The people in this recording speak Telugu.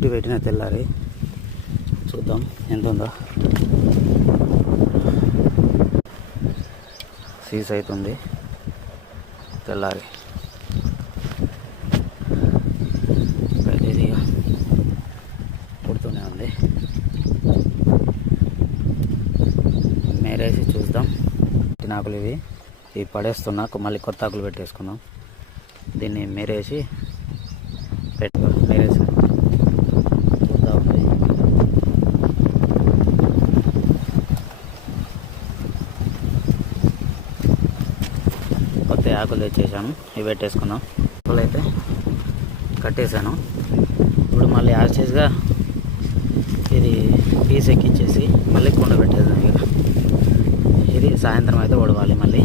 కుట్టి పెట్టిన తెల్లారి చూద్దాం ఎంత ఉందో. సీజ్ అవుతుంది తెల్లారి. ఇదిగా పుడుతూనే ఉంది. మేరేసి చూద్దాం. ఆకులు ఇవి పడేస్తున్నా, మళ్ళీ కొత్త ఆకులు పెట్టేసుకుందాం. దీన్ని మేరేసి మేరేసి చూద్దాం. కొత్త ఆకులు తెచ్చేసాను, ఇవి పెట్టేసుకున్నాం. ఆకులు అయితే కట్టేశాను. ఇప్పుడు మళ్ళీ యాక్చువల్గా ఇది పీస్ ఎక్కించేసి మళ్ళీ కుండ పెట్టేసాను. ఇక ఇది సాయంత్రం అయితే ఉడవాలి మళ్ళీ.